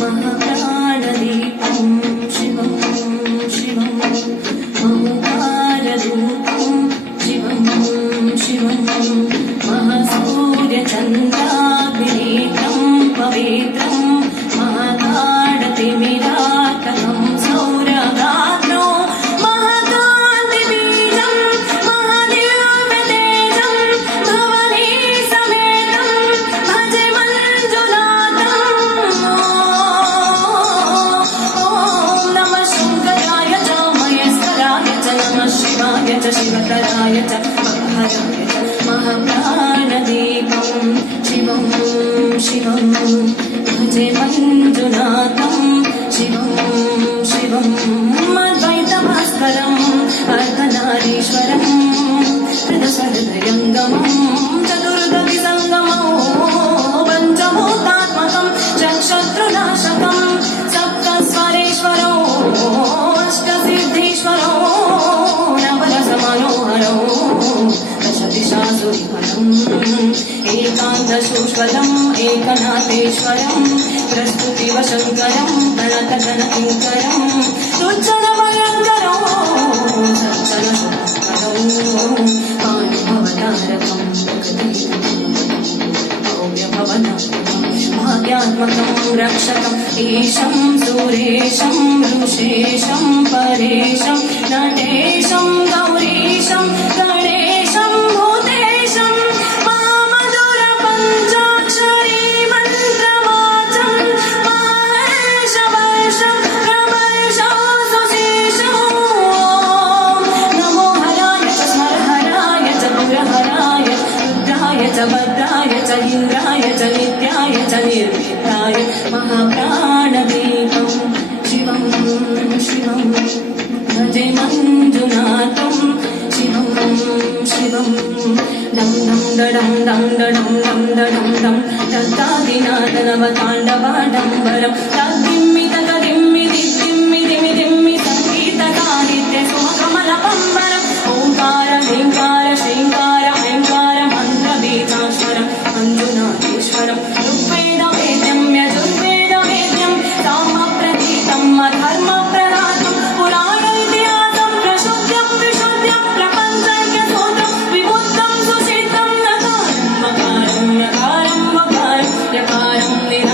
महाप्राणदीपं शिवं शिवं महुकाररूपं शिवं शिवं महासूर्यचन्द्राग्निनेत्रं पवित्रं महागाढतिमिरातकं सौरगात्रो महाकान्तिबीजं महादिव्यतेजं भवनी समेतं भजे मञ्जुनाथम्। ॐ नमः शङ्कराय च महेश्वराय च नमः शिवाय च शिवतराय च भवहराय च महाप्राणदीपं शिवं शिवं भजे मञ्जुनाथं शिवं शिवं अद्वैतभास्करम् अर्धनारीश्वरं हृदसहृदयङ्गमं चतुर्दधिसङ्गमो पञ्चभूतात्मकं शत्रुनाशकं सप्तस्वरेश्वरो अष्टसिद्धीश्वरो नवरसमनोहरो दशदिशासुरिहरम् एकादशोष्वलम् एकनाथेश्वरं प्रस्तुतिवशङ्करं प्रणतगणकिङ्करं दुर्जनभयङ्करो सज्जनशुभकरौ भानुभवतारकं भाग्यात्मकं रक्षकम् ईशं सुरेशं ऋषेशं परेशं नटेशं गौरीशं गणेशं भूतेशं मामधुरपञ्चाक्षरी मन्त्रवाचं महेशवर्षं प्रवर्षौ सुशेषौ। नमो हराय च स्मरहराय च पुरहराय रुद्राय च भद्राय च इन्द्राय च नित्याय च निर्मिताय महाप्राणदीपं शिवं शिवं भजे मञ्जुनाथं शिवं शिवं दं दं दडं दं दडं दं दडं दं तत्तादिनाथनवताण्डवाडम्बरं तद्दिम्मि तकदिम्मि दिद्दिम्मि दिमि दिम्मि सङ्गीतकारित्य सुमकमलपम्बरम् ओङ्कार ह्रीङ्कार श्रीङ्कार ऐङ्कार मन्त्रबीजाक्षरं मञ्जुनाथेश्वरं ऋग्वेदवेद्यं यजुर्वेदवेद्यं सामप्रतीतं अधर्मप्रणातं पुराणेतिहासं प्रशुद्धं विशुद्धं प्रपञ्चैक्यसूत्रं विबुद्धं सुसिद्धं नकारं मकारं यकारं वकारं यकारं निरा